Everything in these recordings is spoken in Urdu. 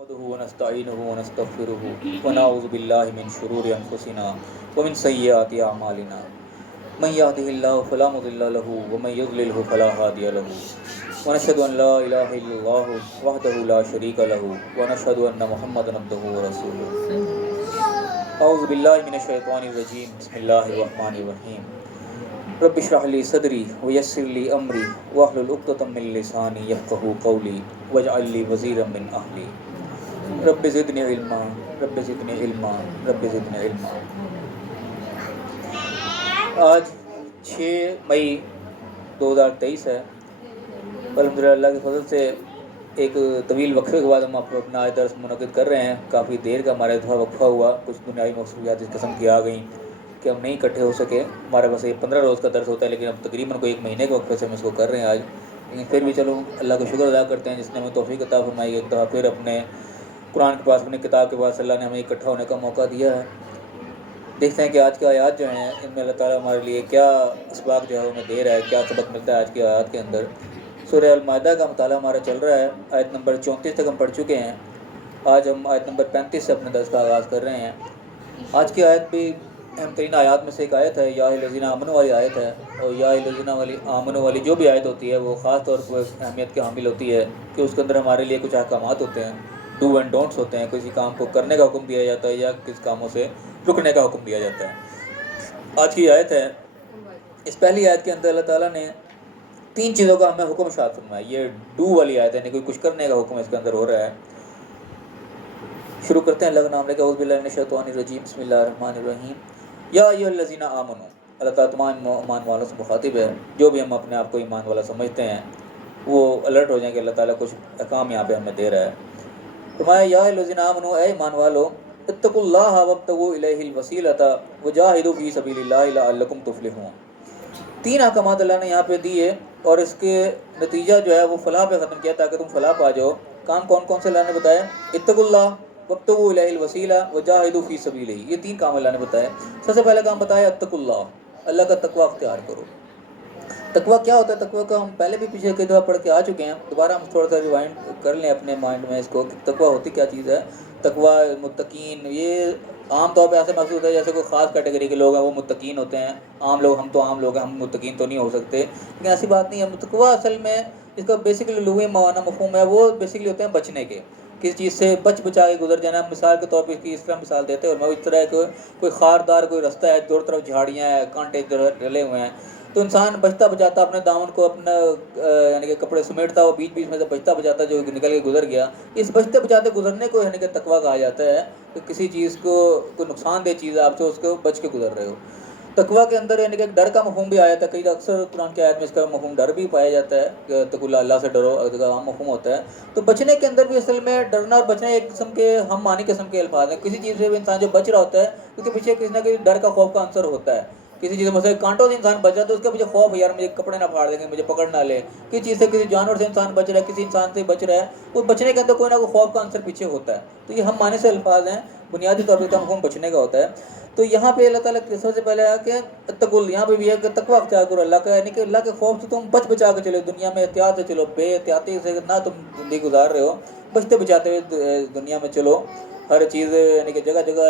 نحمده ونستعينه ونستغفره ونعوذ بالله من شرور أنفسنا ومن سيئات أعمالنا من يهده الله فلا مضل له ومن يضلله فلا هادي له ونشهد أن لا إله إلا الله وحده لا شريك له ونشهد أن محمدا عبده ورسوله أعوذ بالله من الشيطان الرجيم بسم الله الرحمن الرحيم رب اشرح لي صدري ويسر لي أمري واحلل عقدة من لساني يفقهوا قولي واجعل لي وزيرا من أهلي رب زدنی علما رب زدنی علما رب زدنی علما۔ آج 6 مئی 2023 ہے۔ الحمدللہ اللہ کے فضل سے ایک طویل وقفے کے بعد ہم آپ اپنا آج درس منعقد کر رہے ہیں۔ کافی دیر کا ہمارا تھوڑا وقفہ ہوا، کچھ دنیاوی مصروفیات اس قسم کی آ گئیں کہ ہم نہیں اکٹھے ہو سکے۔ ہمارے پاس یہ 15 روز کا درس ہوتا ہے، لیکن اب تقریباً کوئی 1 مہینے کے وقفے سے ہم اس کو کر رہے ہیں آج۔ لیکن پھر بھی چلو اللہ کا شکر ادا کرتے ہیں جس نے ہمیں توفیق عطا فرمائی، ایک دفعہ پھر اپنے قرآن کے پاس، اپنی کتاب کے پاس اللہ نے ہمیں اکٹھا ہونے کا موقع دیا ہے۔ دیکھتے ہیں کہ آج کے آیات جو ہیں ان میں اللہ تعالیٰ ہمارے لیے کیا اسباق جو ہے ہمیں دے رہا ہے، کیا سبق ملتا ہے آج کی آیات کے اندر۔ سورہ المائدہ کا مطالعہ ہمارا چل رہا ہے، آیت نمبر 34 تک ہم پڑھ چکے ہیں۔ آج ہم آیت نمبر 35 سے اپنے درس کا آغاز کر رہے ہیں۔ آج کی آیت بھی اہم ترین آیات میں سے ایک آیت ہے، یا الذین آمنوا والی آیت ہے۔ اور یا الذین آمنوا والی جو بھی آیت ہوتی ہے وہ خاص طور پر اہمیت کی حامل ہوتی ہے کہ اس کے اندر ہمارے لیے کچھ احکامات ہوتے ہیں، ڈو اینڈ ڈونٹس ہوتے ہیں۔ کسی کام کو کرنے کا حکم دیا جاتا ہے یا کس کاموں سے رکنے کا حکم دیا جاتا ہے۔ آج کی آیت ہے، اس پہلی آیت کے اندر اللہ تعالیٰ نے 3 چیزوں کا ہمیں حکم ارشاد فرمایا۔ یہ ڈو والی آیت ہے، یعنی کوئی کچھ کرنے کا حکم اس کے اندر ہو رہا ہے۔ شروع کرتے ہیں اللہ کا نام لے کے، اعوذ باللہ من الشیطان الرجیم، بسم اللہ الرحمن الرحیم۔ یا ایھا الذین آمنوا، اللہ تعالیٰ تمام ایمان والوں سے مخاطب ہے۔ جو بھی ہم اپنے آپ کو ایمان والا سمجھتے ہیں وہ الرٹ ہو جائیں کہ اللہ تعالیٰ کچھ احکام یہاں پہ ہمیں دے رہا ہے۔ فرمایا یا ایھا الذین آمنوا، اے ایمان والو، اتقوا اللہ وابتغوا الیہ الوسیلۃ وجاہدوا فی سبیل اللہ لعلکم تفلحون۔ 3 احکامات اللہ نے یہاں پہ دیے اور اس کے نتیجہ جو ہے وہ فلاح پہ ختم کیا تاکہ تم فلاح پا جاؤ۔ کام کون کون سے اللہ نے بتایا؟ اتقوا اللہ وابتغوا الیہ الوسیلہ وجاہدوا فی سبیلہ، یہ 3 کام اللہ نے بتایا۔ سب سے پہلا کام بتایا اتقوا اللہ، اللہ کا تقوی اختیار کرو۔ تقوی کیا ہوتا ہے؟ تقوی کا ہم پہلے بھی پیچھے کئی دفعہ پڑھ کے آ چکے ہیں، دوبارہ ہم تھوڑا سا ریوائنڈ کر لیں اپنے مائنڈ میں اس کو کہ تقوی ہوتی کیا چیز ہے۔ تقوی متقین، یہ عام طور پہ ایسے محسوس ہوتا ہے جیسے کوئی خاص کیٹیگری کے لوگ ہیں وہ متقین ہوتے ہیں، عام لوگ، ہم تو عام لوگ ہیں، ہم متقین تو نہیں ہو سکتے، لیکن ایسی بات نہیں ہے۔ تقوی اصل میں اس کا بیسکلی لغوی معنی مفہوم ہے، وہ بیسکلی ہوتے ہیں بچنے کے، کسی چیز سے بچا کے گزر جانا۔ مثال کے طور پہ اس طرح مثال دیتے ہیں، اور میں اس طرح کوئی خاردار کوئی رستہ ہے، دونوں طرف جھاڑیاں ہیں، کانٹے ڈلے ہوئے ہیں، تو انسان بچتا بچاتا اپنے دامن کو اپنا یعنی کہ کپڑے سمیٹتا ہوا بیچ میں سے بچتا بچاتا جو نکل کے گزر گیا، اس بچتے بچاتے گزرنے کو یعنی کہ تقویٰ کہا جاتا ہے کہ کسی چیز کو کوئی نقصان دہ چیز ہے آپ سے اس کو بچ کے گزر رہے ہو۔ تقویٰ کے اندر یعنی کہ ڈر کا مفہوم بھی آیا تھا، کئی اکثر قرآن کی آیت میں اس کا مفہوم ڈر بھی پایا جاتا ہے کہ اتقوا اللہ، اللہ سے ڈرو، عام مفہوم ہوتا ہے۔ تو بچنے کے اندر بھی اصل میں ڈرنا اور بچنا ایک قسم کے ہم معنی قسم کے الفاظ ہیں۔ کسی چیز سے بھی انسان جو بچ رہا ہوتا ہے اس کے پیچھے کسی نہ کسی ڈر کا، خوف کا عنصر ہوتا ہے۔ کسی چیز سے کانٹوں سے انسان بچ رہا ہے تو اس کا مجھے خوف ہے، یار مجھے کپڑے نہ پھاڑ دیں گے، مجھے پکڑ نہ لے۔ کسی چیز سے، کسی جانور سے انسان بچ رہا ہے، کسی انسان سے بچ رہا ہے، وہ بچنے کے اندر کوئی نہ کوئی خوف کا عنصر پیچھے ہوتا ہے۔ تو یہ ہم معنی سے الفاظ ہیں، بنیادی طور پہ مفہوم بچنے کا ہوتا ہے۔ تو یہاں پہ اللہ تعالیٰ سب سے پہلے ہے کہ اتقوا، یہاں پہ بھی ہے کہ تقویٰ اختیار کرو اللہ کا، یعنی کہ اللہ کے خوف سے تم بچا کے چلو دنیا میں، احتیاط سے چلو، بے احتیاطی سے نہ تم زندگی گزار رہے ہو، بچتے بچاتے ہوئے دنیا میں چلو۔ ہر چیز یعنی کہ جگہ جگہ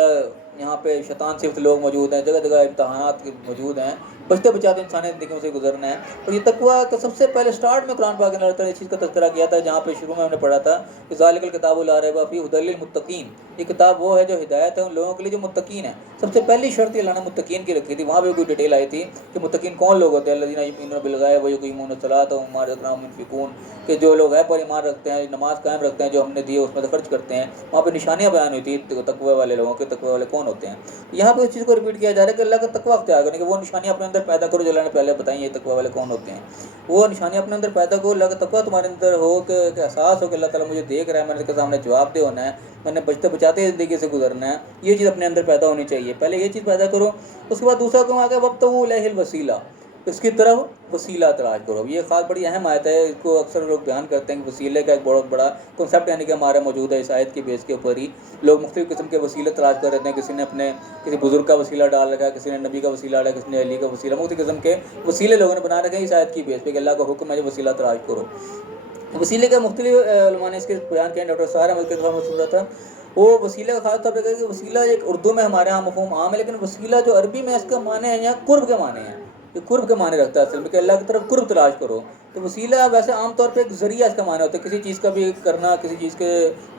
یہاں پہ شیطان صرف لوگ موجود ہیں، جگہ جگہ امتحانات موجود ہیں، بچتے بچاتے انسانی زندگیوں سے گزرنا ہے۔ اور یہ تقویٰ کا سب سے پہلے سٹارٹ میں قرآن پاک نے اللہ تعالیٰ اس چیز کا تذکرہ کیا تھا، جہاں پہ شروع میں ہم نے پڑھا تھا کہ ذالک الکتاب لا ریب فیہ ھدی للمتقین، یہ کتاب وہ ہے جو ہدایت ہے ان لوگوں کے لیے جو متقین ہیں۔ سب سے پہلی شرط اللہ نے متقین کی رکھی تھی، وہاں پہ کوئی ڈیٹیل آئی تھی کہ متقین کون لوگ ہوتے ہیں، الذین یؤمنون بالغیب ویقیمون الصلاۃ ومما رزقناہم ینفقون، کہ جو لوگ غیب پر ایمان رکھتے ہیں، نماز قائم رکھتے ہیں، جو ہم نے دی ہے اس میں سے خرچ کرتے ہیں۔ وہاں پہ نشانیاں بیان ہوئی تھی تقوی والے لوگوں کے، تقوی والے کون ہوتے ہیں۔ یہاں پہ اس چیز کو ریپیٹ کیا جا رہا ہے کہ اللہ کا تقویٰ اختیار کرنے کہ وہ نشانیاں اپنے اندر پیدا کرو جو اللہ نے پہلے بتائی ہیں، تقویٰ والے کون ہوتے ہیں۔ وہ نشانیاں اپنے اندر پیدا کرو، اللہ کا تقویٰ تمہارے اندر ہو کہ احساس ہو کہ اللہ تعالیٰ مجھے دیکھ رہا ہے، میں نے اس کے سامنے جواب دہ ہونا ہے، میں نے بچتے بچاتے زندگی سے گزرنا ہے، یہ چیز اپنے اندر پیدا ہونی چاہیے۔ پہلے یہ چیز پیدا کرو، اس کے بعد دوسرا کام آ گیا وابتغوا الیہ الوسیلہ، اس کی طرف وسیلہ تلاش کرو۔ یہ خاص بڑی اہم آیت ہے، اس کو اکثر لوگ بیان کرتے ہیں کہ وسیلے کا ایک بہت بڑا کنسیپٹ یعنی کہ ہمارا موجود ہے اس آیت کی بیس کے اوپر ہی لوگ مختلف قسم کے وسیلے تلاش کر رہتے ہیں۔ کسی نے اپنے کسی بزرگ کا وسیلہ ڈال رکھا ہے، کسی نے نبی کا وسیلہ ڈالا ہے، کسی نے علی کا وسیلہ، مختلف قسم کے وسیلے لوگوں نے بنا رکھے ہیں اس آیت کی بیس پہ کہ اللہ کا حکم ہے جو وسیلہ تلاش کرو۔ وسیلے کا مختلف علماء نے اس کے بیان کیا. ڈاکٹر سارا ملک سن رہا تھا وہ وسیلے کا خاص طور پہ کہ وسیلہ ایک اردو میں ہمارے یہاں مفہوم عام ہے، لیکن وسیلہ جو عربی میں اس کا معنی ہے یہاں قرب کے معنی ہیں. یہ قرب کے معنی رکھتا ہے اصل میں کہ اللہ کی طرف قرب تلاش کرو. تو وسیلہ ویسے عام طور پہ ایک ذریعہ اس کا معنی ہوتا ہے، کسی چیز کا بھی کرنا، کسی چیز کے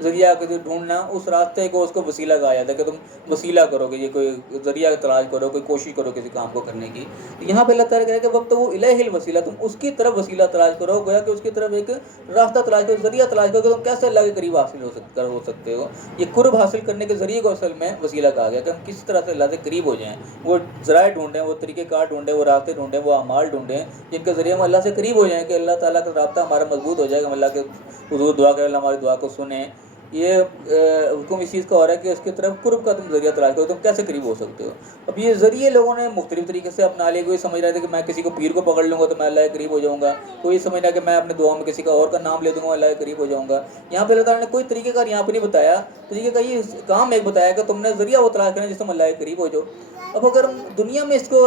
ذریعہ کسی ڈھونڈنا، اس راستے کو اس کو وسیلہ کہا جاتا ہے کہ تم وسیلہ کرو، کہ یہ کوئی ذریعہ تلاش کرو، کوئی کوشش کرو کسی کام کو کرنے کی. یہاں پہ اللہ تعالیٰ کہہ رہے کہ وقت وہ الہ الوسیلہ، تم اس کی طرف وسیلہ تلاش کرو، گویا کہ اس کی طرف ایک راستہ تلاش کرو، ذریعہ تلاش کرو کہ تم کیسے اللہ کے قریب حاصل ہو سکتے ہو. یہ قرب حاصل کرنے کے ذریعے کو اصل میں وسیلہ کہا گیا کہ ہم کس طرح سے اللہ سے قریب ہو جائیں. وہ ذرائع ڈھونڈیں، وہ طریقہ کار ڈھونڈیں، وہ راستے ڈھونڈیں، وہ اعمال ڈھونڈیں جن کے ذریعے ہم اللہ سے قریب ہو جائیں، کہ اللہ تعالیٰ کا رابطہ ہمارا مضبوط ہو جائے گا، ہم اللہ کے حضور دعا کریں، اللہ ہماری دعا کو سنیں. یہ حکم اس چیز کا ہو رہا ہے کہ اس کی طرف قرب کا تم ذریعہ تلاش کرو، تم کیسے قریب ہو سکتے ہو. اب یہ ذریعے لوگوں نے مختلف طریقے سے اپنا لیے. کوئی سمجھ رہے تھے کہ میں کسی کو پیر کو پکڑ لوں گا تو میں اللہ کے قریب ہو جاؤں گا. کوئی سمجھ رہا ہے کہ میں اپنے دعاؤں میں کسی کا اور کا نام لے دوں گا، اللہ کے قریب ہو جاؤں گا. یہاں پہ اللہ تعالیٰ نے کوئی طریقہ کار یہاں پہ نہیں بتایا. طریقے کا یہ کام ایک بتایا کہ تم نے ذریعہ وہ تلاش کرنا جس سے ہم اللہ کے قریب ہو جاؤ. اب اگر ہم دنیا میں اس کو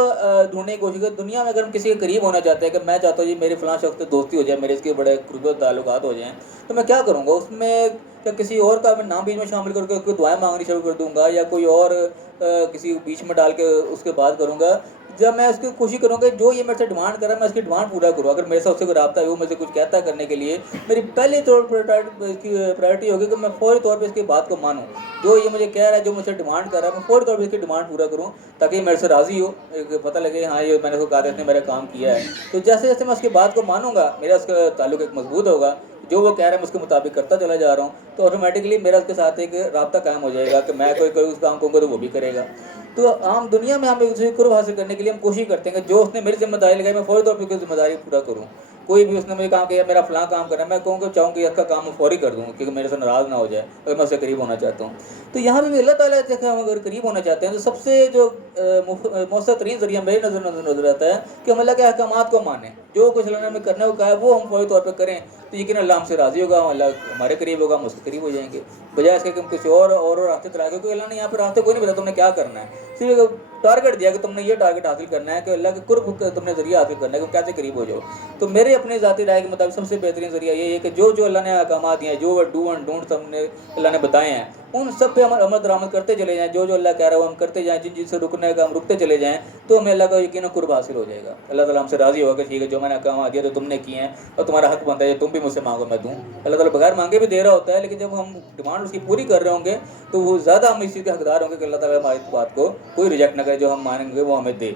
ڈھونڈنے کی کوشش کریں، دنیا میں اگر ہم کسی کے قریب ہونا چاہتے ہیں کہ میں چاہتا ہوں جی میرے فلاں شخص سے دوستی ہو جائے، میرے اس کے بڑے قربت تعلقات ہو جائیں، تو میں کیا کروں گا اس میں؟ کیا کسی اور کا میں نام بیچ میں شامل کر کے اس کو دعائیں مانگنی شروع کر دوں گا، یا کوئی اور کسی بیچ میں ڈال کے اس کے بات کروں گا؟ جب میں اس کی کوشش کروں گا جو یہ میرے سے ڈیمانڈ کر رہا ہے میں اس کی ڈیمانڈ پورا کروں. اگر میرے سے اس سے کوئی رابطہ ہے، وہ مجھے کچھ کہتا ہے کرنے کے لیے، میری پہلی طور پر اس کی پرائرٹی ہوگی کہ میں فوری طور پہ اس کی بات کو مانوں. جو یہ مجھے کہہ رہا ہے، جو مجھ سے ڈیمانڈ کر رہا ہے، میں فوری طور پہ اس کی ڈیمانڈ پورا کروں تاکہ میرے سے راضی ہو، پتہ لگے ہاں یہ میں نے کو کہا تھا اس نے میرا کام کیا ہے. تو جیسے جیسے میں اس کی بات کو مانوں گا میرا اس کا تعلق ایک مضبوط ہوگا. جو وہ کہہ رہا ہے میں اس کے مطابق کرتا چلا جا رہا ہوں تو آٹومیٹکلی میرا اس کے ساتھ ایک رابطہ قائم ہو جائے گا کہ میں کوئی اس کام کو تو وہ بھی کرے گا. تو عام دنیا میں ہم ایک دوسرے کو قرب حاصل کرنے کے لیے ہم کوشش کرتے ہیں کہ جو اس نے میری ذمہ داری لگائی میں فوری طور پہ اس ذمہ داری پورا کروں. کوئی بھی اس نے مجھے کام کیا میرا فلاں کام کرنا ہے، میں کہوں کہ چاہوں کہ اس کا کام میں فوری کر دوں کیونکہ میرے سے ناراض نہ ہو جائے اگر میں اس سے قریب ہونا چاہتا ہوں. تو یہاں پہ بھی اللہ تعالیٰ سے ہم اگر قریب ہونا چاہتے ہیں تو سب سے جو مؤثر ترین ذریعہ میری نظر آتا ہے کہ ہم اللہ کے احکامات کو مانیں. جو کچھ اللہ نے ہمیں کرنے کو کہا ہے وہ ہم فوری طور پہ کریں تو یقیناً اللہ ہم سے راضی ہوگا، ہم اللہ ہمارے قریب ہوگا، ہم اس کے قریب ہو جائیں گے. بجائے اس کے کہ ہم کسی اور راستے تلاش کریں، کیونکہ اللہ نے یہاں پہ راستے کوئی نہیں بتا تم نے کیا کرنا ہے. صرف ٹارگٹ دیا کہ تم نے یہ ٹارگٹ حاصل کرنا ہے کہ اللہ کے قرب تم نے ذریعہ حاصل کرنا ہے کہ تم کیسے قریب ہو جاؤ. تو میرے اپنے ذاتی رائے کے مطابق سب سے بہترین ذریعہ یہ ہے کہ جو اللہ نے احکامات دیے ہیں، جو ڈو اینڈ ڈونٹ سب نے اللہ نے بتائے ہیں، ان سب پہ ہم عمل درآمد کرتے چلے جائیں. جو اللہ کہہ رہا ہے وہ ہم کرتے جائیں، جن سے رکنے کا ہم رکتے چلے جائیں تو ہمیں اللہ کا یقیناً قرب حاصل ہو جائے گا. اللہ تعالیٰ ہم سے راضی ہوگا کہ ٹھیک ہے جو میں نے احکامات دیا تو تم نے کیے ہیں اور تمہارا حق بنتا ہے تم بھی مجھ سے مانگو میں دوں. اللہ تعالیٰ بغیر مانگے بھی دے رہا ہوتا ہے، لیکن جب ہم ڈیمانڈ اس کی پوری کر رہے ہوں گے تو وہ زیادہ ہم اس چیز کے حقدار ہوں گے کہ اللہ تعالیٰ ہماری بات کو کوئی ریجیکٹ نہ کرے، جو ہم مانیں گے وہ ہمیں دے.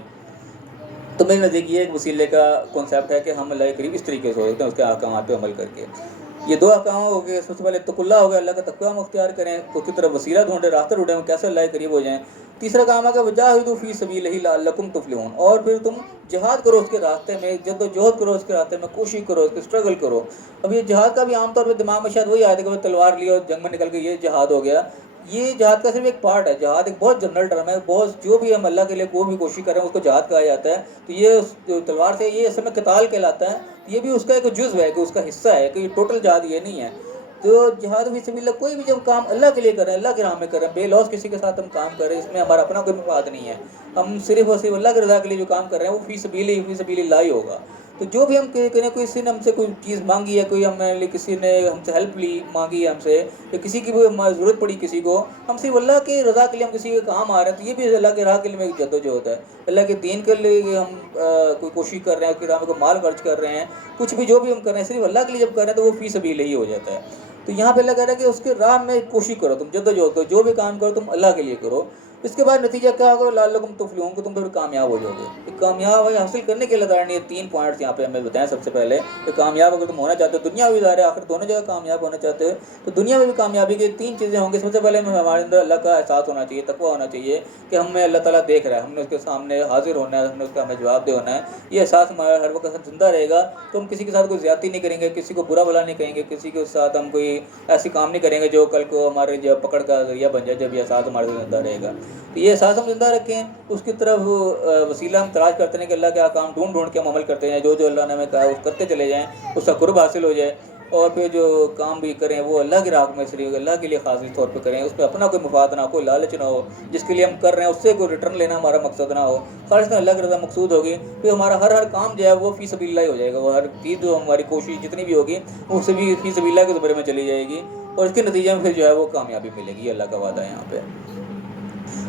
تو میرے نزدیک یہ ایک وسیلے کا کانسیپٹ ہے کہ ہم اللہ کے قریب اس طریقے سے ہوتے ہیں اس کے احکامات پہ عمل کر کے. یہ دو احکام ہو گئے. سب سے پہلے تقوی اللہ ہو گیا، اللہ کا تقوی ہم اختیار کریں، اس کی طرف وسیلہ ڈھونڈیں، راستہ ڈھونڈیں ہم کیسے اللہ کے قریب ہو جائیں. تیسرا کام ہے کہ وجاہدوا فی سبیلہ لعلکم تفلحون، اور پھر تم جہاد کرو اس کے راستے میں، جد و جہد کرو اس کے راستے میں، کوشش کرو اس کے اسٹرگل کرو. اب یہ جہاد کا بھی عام طور پہ دماغ میں شاید وہی آیا تھا کہ وہ تلوار لی اور جنگ میں نکل کے یہ جہاد ہو گیا. یہ جہاد کا صرف ایک پارٹ ہے. جہاد ایک بہت جنرل ٹرم ہے، بہت جو بھی ہم اللہ کے لیے کوئی بھی کوشش کریں اس کو جہاد کہا جاتا ہے. تو یہ تلوار سے یہ اصل میں قتال کہلاتا ہے. یہ بھی اس کا ایک جزو ہے کہ اس کا حصہ ہے کہ یہ ٹوٹل جہاد یہ نہیں ہے. تو جہاد فی سبیل اللہ کوئی بھی جب کام اللہ کے لیے کریں، اللہ کے راہ میں کریں، بے لوس کسی کے ساتھ ہم کام کریں، اس میں ہمارا اپنا کوئی مفاد نہیں ہے. ہم صرف اور صرف اللہ کی رضا کے لیے جو کام کر رہے ہیں وہ فی سبیل اللہ ہی ہوگا. تو جو بھی ہم کریں، کوئی کسی نے ہم سے کوئی چیز مانگی ہے، کوئی ہمارے لیے کسی نے ہم سے ہیلپ لی مانگی ہے ہم سے، یا کسی کی بھی ضرورت پڑی کسی کو، ہم صرف اللہ کی رضا کے لیے ہم کسی کے کام آ رہے ہیں تو یہ بھی اللہ کے راہ کے لیے ایک جد و جہد ہے. اللہ کے دین کے لیے ہم کوئی کوشش کر رہے ہیں، اس کے راہ میں کوئی مال خرچ کر رہے ہیں، کچھ بھی جو بھی ہم کر رہے ہیں صرف اللہ کے لیے جب کر رہے ہیں تو وہ فی سبیل ہی ہو جاتا ہے. تو یہاں پہ اللہ کہہ رہا ہے کہ اس کے راہ میں کوشش کرو، تم جد و جہد کرو، جو بھی کام کرو تم اللہ کے لیے کرو. اس کے بعد نتیجہ کیا ہوگا؟ لعلکم تفلحون، کہ تم پھر کامیاب ہو جاؤ گے. کامیاب حاصل کرنے کے اللہ نے یہ 3 پوائنٹس یہاں پہ ہمیں بتائیں. سب سے پہلے کہ کامیاب اگر تم ہونا چاہتے ہو، دنیا بھی ظاہر ہے آخر دونوں جگہ کامیاب ہونا چاہتے ہو، تو دنیا میں بھی کامیابی کی 3 چیزیں ہوں گی. سب سے پہلے ہمارے اندر اللہ کا احساس ہونا چاہیے، تقویٰ ہونا چاہیے کہ ہمیں اللہ تعالیٰ دیکھ رہا ہے، ہم نے اس کے سامنے حاضر ہونا ہے، ہم نے اس کا ہمیں جواب دے ہونا ہے. یہ احساس ہمارا ہر وقت زندہ رہے گا تو ہم کسی کے ساتھ کوئی زیادتی نہیں کریں گے، کسی کو برا بھلا نہیں کہیں گے، کسی کے ساتھ ہم کوئی ایسی کام نہیں کریں گے جو کل کو ہمارے جو پکڑ کا ذریعہ بن جائے. جب یہ احساس ہمارے سے زندہ رہے گا تو یہ احساس ہم زندہ رکھیں، اس کی طرف وسیلہ ہم تلاش کرتے ہیں کہ اللہ کے کام ڈھونڈ کے ہم عمل کرتے ہیں، جو اللہ نے ہمیں کہا وہ کرتے چلے جائیں، اس کا قرب حاصل ہو جائے. اور پھر جو کام بھی کریں وہ اللہ کی راہ میں صرف اللہ کے لیے خاص طور پہ کریں، اس پہ اپنا کوئی مفاد نہ ہو، کوئی لالچ نہ ہو، جس کے لیے ہم کر رہے ہیں اس سے کوئی ریٹرن لینا ہمارا مقصد نہ ہو، خالص اللہ کی رضا مقصود ہوگی، پھر ہمارا ہر کام جو ہے وہ فی سبیل اللہ ہی ہو جائے گا، وہ ہر چیز جو ہماری کوشش جتنی بھی ہوگی وہ سبھی فی سبیل اللہ کے زمرے میں چلی جائے گی، اور اس کے نتیجے میں پھر جو ہے وہ کامیابی ملے گی، اللہ کا وعدہ ہے یہاں پہ۔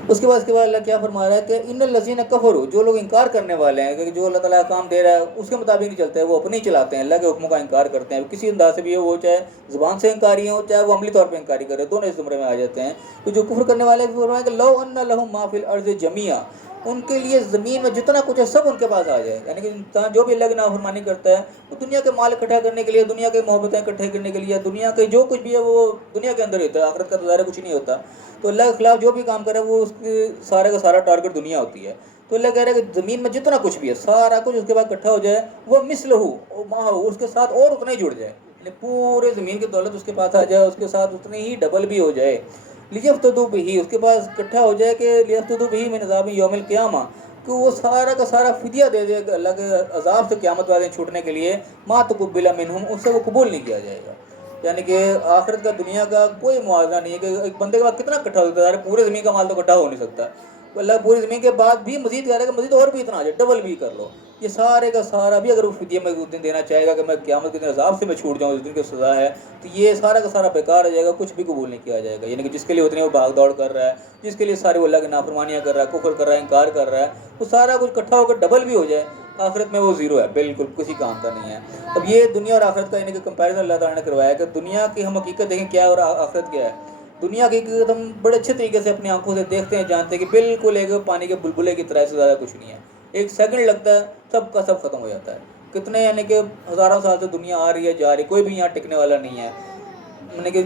اس کے بعد اللہ کیا فرما رہا ہے کہ ان الذین کفروا، جو لوگ انکار کرنے والے ہیں کہ جو اللہ تعالیٰ کام دے رہا ہے اس کے مطابق نہیں چلتے ہیں، وہ اپنے ہی چلاتے ہیں، اللہ کے حکموں کا انکار کرتے ہیں، کسی انداز سے بھی وہ چاہے زبان سے انکاری ہو چاہے وہ عملی طور پہ انکاری کرے، دونوں اس زمرے میں آ جاتے ہیں۔ تو جو کفر کرنے والے فرمایا کہ لو ان لہم ما فی الارض جمیعا، ان کے لیے زمین میں جتنا کچھ ہے سب ان کے پاس آ جائے، یعنی کہ انسان جو بھی اللہ کی نافرمانی کرتا ہے وہ دنیا کے مال اکٹھا کرنے کے لیے، دنیا کے محبتیں اکٹھے کرنے کے لیے، دنیا کے جو کچھ بھی ہے وہ دنیا کے اندر ہی ہوتا ہے، آخرت کا تو ظاہر کچھ نہیں ہوتا، تو اللہ کے خلاف جو بھی کام کرے وہ اس کی سارے کا سارا ٹارگٹ دنیا ہوتی ہے۔ تو اللہ کہہ رہا ہے کہ زمین میں جتنا کچھ بھی ہے سارا کچھ اس کے بعد اکٹھا ہو جائے، وہ مثلہ ما ہو، اس کے ساتھ اور اتنا ہی جڑ جائے، یعنی پورے زمین کی دولت اس کے پاس آ جائے، اس کے ساتھ اتنی ہی ڈبل بھی ہو جائے، لیفتدوا بہ، اس کے پاس اکٹھا ہو جائے کہ لیفتدوا بہ من عذاب یوم القیامہ، کہ وہ سارا کا سارا فدیہ دے دے کہ اللہ کے عذاب سے قیامت والے چھوٹنے کے لیے، ما تقبل منہم، اس سے وہ قبول نہیں کیا جائے گا، یعنی کہ آخرت کا دنیا کا کوئی موازنہ نہیں ہے کہ ایک بندے کے بعد کتنا اکٹھا ہوتا ہے، پورے زمین کا مال تو اکٹھا ہو نہیں سکتا، اللہ پوری زمین کے بعد بھی مزید کہہ رہا ہے کہ مزید اور بھی اتنا آ جائے، ڈبل بھی کر لو، یہ سارے کا سارا بھی اگر وہ فدیہ میں اس دن دینا چاہے گا کہ میں قیامت کے دن عذاب سے میں چھوٹ جاؤں، اس دن کی سزا ہے، تو یہ سارا کا سارا بیکار ہو جائے گا، کچھ بھی قبول نہیں کیا جائے گا، یعنی کہ جس کے لیے اتنے وہ بھاگ دوڑ کر رہا ہے، جس کے لیے سارے وہ اللہ کی نافرمانیاں کر رہا ہے، کفر کر رہا ہے، انکار کر رہا ہے، وہ سارا کچھ اکٹھا ہو کر ڈبل بھی ہو جائے، آخرت میں وہ زیرو ہے، بالکل کسی کام کا نہیں ہے۔ اب یہ دنیا اور آخرت کا یعنی کہ کمپیریزن اللہ تعالیٰ نے کروایا کہ دنیا کی ہم حقیقت دیکھیں کیا ہے اور آخرت کیا ہے۔ دنیا کی حقیقت ہم بڑے اچھے طریقے سے اپنی آنکھوں سے دیکھتے ہیں، جانتے ہیں کہ بالکل ایک پانی کے بلبلے کی طرح سے زیادہ کچھ نہیں ہے، ایک سیکنڈ لگتا ہے سب کا سب ختم ہو جاتا ہے، کتنے یعنی کہ ہزاروں سال سے دنیا آ رہی ہے جا رہی ہے، کوئی بھی یہاں ٹکنے والا نہیں ہے، یعنی کہ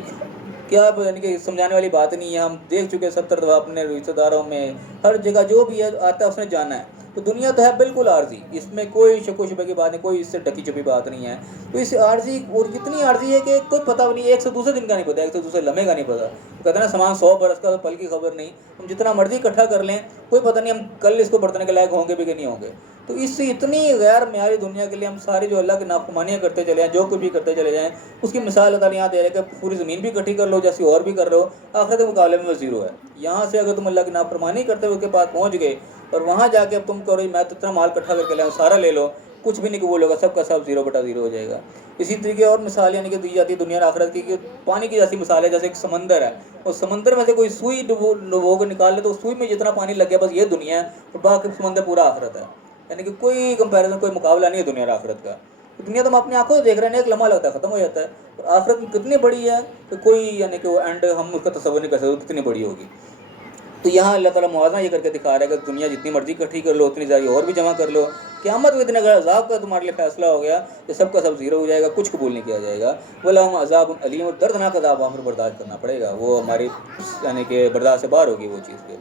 کیا یعنی کہ سمجھانے والی بات نہیں ہے، ہم دیکھ چکے 70 دفعہ اپنے رشتہ داروں میں، ہر جگہ جو بھی ہے آتا ہے اس نے جانا ہے، تو دنیا تو ہے بالکل عارضی، اس میں کوئی شک و شبہ کی بات نہیں، کوئی اس سے ڈکی چھپی بات نہیں ہے، تو اس عارضی اور اتنی عارضی ہے کہ کوئی پتہ نہیں، ایک سے دوسرے دن کا نہیں پتہ، ایک سے دوسرے لمحے کا نہیں پتہ، کہتے ہیں سامان 100 برس کا تو پل کی خبر نہیں، ہم جتنا مرضی اکٹھا کر لیں کوئی پتہ نہیں ہم کل اس کو برتنے کے لائق ہوں گے بھی کہ نہیں ہوں گے، تو اس سے اتنی غیر معیاری دنیا کے لیے ہم ساری جو اللہ کی نافرمانیاں کرتے چلے جائیں، جو کچھ بھی کرتے چلے جائیں، اس کی مثال اللہ تعالیٰ یہاں دے رہے کہ پوری زمین بھی اکٹھی کر لو جیسی اور بھی کر رہے ہو، آخرت کے مقابلے میں وہ زیرو ہے، یہاں سے اگر تم اللہ کی نافرمانی کرتے ہوئے کے پاس پہنچ گئے اور وہاں جا کے اب تم کرو میں اتنا مال اکٹھا کر کے لے سارا لے لو، کچھ بھی نہیں قبول ہوگا، سب کا سب 0/0 ہو جائے گا۔ اسی طریقے اور مثال یعنی کہ دی جاتی ہے دنیا اور آخرت کی کہ پانی کی جیسی مثال ہے، جیسے ایک سمندر ہے اور سمندر میں سے کوئی سوئی ڈبو کے نکال لے تو سوئی میں جتنا پانی لگ گیا بس یہ دنیا ہے، اور باقی سمندر پورا آخرت ہے، یعنی کہ کوئی کمپیریزن کوئی مقابلہ نہیں ہے دنیا اور آخرت کا۔ دنیا تو ہم اپنی آنکھوں سے دیکھ رہے ہیں، ایک لمحہ لگتا ہے ختم ہو جاتا ہے، اور آخرت کتنی بڑی ہے کہ کوئی یعنی کہ وہ اینڈ ہم اس کا تصور نہیں کر سکتے کتنی بڑی ہوگی۔ تو یہاں اللہ تعالیٰ موازنہ یہ کر کے دکھا رہا ہے کہ دنیا جتنی مرضی اکٹھی کر لو اتنی زیادہ اور بھی جمع کر لو، قیامت کے دن اگر عذاب کا تمہارے لیے فیصلہ ہو گیا کہ سب کا سب زیرو ہو جائے گا، کچھ قبول نہیں کیا جائے گا، وَلَهُمْ عَذَابٌ عَلِيمٌ، اور دردناک عذاب وہاں پر برداشت کرنا پڑے گا، وہ ہماری یعنی کہ برداشت سے باہر ہوگی وہ چیز پہ۔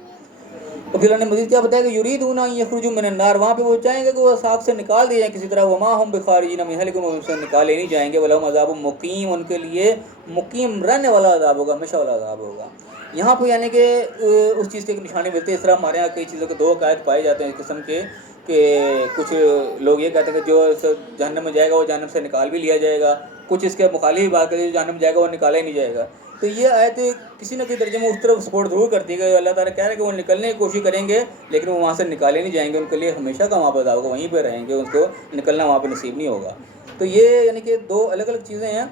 تو پھر انہوں نے مزید کیا بتایا کہ یریدون ان یخرجوا من النار، وہاں پہ وہ چاہیں گے کہ وہ آگ سے نکال دیے جائیں کسی طرح، وما هم بخارجین منها، لیکن وہ ان سے نکالے نہیں جائیں گے، ولہم عذاب مقیم، ان کے لیے مقیم رہنے والا عذاب ہوگا، ہمیشہ والا عذاب ہوگا۔ یہاں پہ یعنی کہ اس چیز کی ایک نشانی ملتی ہے، اس طرح ہمارے یہاں کئی چیزوں کے 2 عقائد پائے جاتے ہیں اس قسم کے، کہ کچھ لوگ یہ کہتے ہیں کہ جو جہنم میں جائے گا وہ جہنم سے نکال بھی لیا جائے گا، کچھ اس کے مخالف بات کرتے ہیں جو جہنم جائے گا وہ نکالا ہی نہیں جائے گا۔ تو یہ آیت کسی نہ کسی درجے میں اس طرف سپورٹ ضرور کرتی ہے کہ اللہ تعالیٰ کہہ رہے ہیں کہ وہ نکلنے کی کوشش کریں گے لیکن وہ وہاں سے نکالے نہیں جائیں گے، ان کے لیے ہمیشہ کا وہاں پہ عذاب ہوگا، وہیں پہ رہیں گے، ان کو نکلنا وہاں پہ نصیب نہیں ہوگا۔ تو یہ یعنی کہ 2 الگ الگ چیزیں ہیں،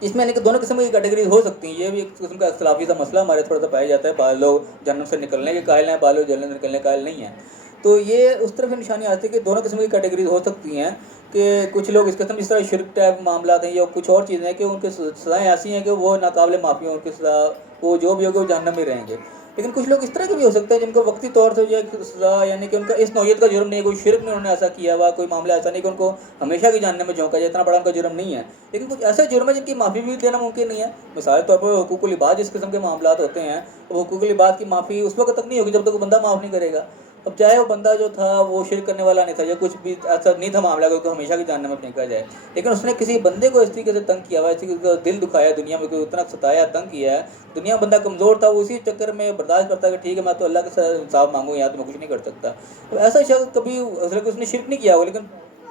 اس میں یعنی کہ دونوں قسم کی کیٹیگریز ہو سکتی ہیں، یہ بھی ایک قسم کا اختلافی سا مسئلہ ہمارے تھوڑا سا پایا جاتا ہے، بعض لوگ جہنم سے نکلنے کے قائل ہیں، بعض لوگ جہنم سے نکلنے کے قائل نہیں ہیں، تو یہ اس طرف نشانی آتی ہے کہ دونوں قسم کی کیٹیگریز ہو سکتی ہیں، کہ کچھ لوگ اس قسم جس طرح شرک ٹائپ معاملات ہیں یا کچھ اور چیزیں ہیں کہ ان کی سزائیں ایسی ہیں کہ وہ ناقابل معافی ہیں، ان کی سزا وہ جو بھی ہوگا وہ جہنم میں رہیں گے، لیکن کچھ لوگ اس طرح کے بھی ہو سکتے ہیں جن کو وقتی طور سے یہ سزا یعنی کہ ان کا اس نوعیت کا جرم نہیں ہے، کوئی شرک نہیں انہوں نے ایسا کیا ہوا، کوئی معاملہ ایسا نہیں کہ ان کو ہمیشہ کی جہنم میں جھونکا جائے، اتنا بڑا ان کا جرم نہیں ہے، لیکن کچھ ایسے جرم ہیں جن کی معافی بھی دینا ممکن نہیں ہے، مثال طور پر حقوق العباد جس قسم کے معاملات ہوتے ہیں، وہ حقوق العباد کی معافی اس وقت تک نہیں ہوگی جب تک وہ بندہ معاف نہیں کرے گا، اب چاہے وہ بندہ جو تھا وہ شرک کرنے والا نہیں تھا یا کچھ بھی ایسا نہیں تھا معاملہ کہ ہمیشہ کی جہنم میں پھینکا جائے، لیکن اس نے کسی بندے کو اس طریقے سے تنگ کیا ہوا، اسی کا دل دکھایا، دنیا میں کوئی اتنا ستایا تنگ کیا ہے، دنیا میں بندہ کمزور تھا، وہ اسی چکر میں برداشت کرتا ہے کہ ٹھیک ہے میں تو اللہ کے ساتھ انصاف مانگوں، یہاں تو میں کچھ نہیں کر سکتا، تو ایسا شخص کبھی اصل اس نے شرک نہیں کیا ہو لیکن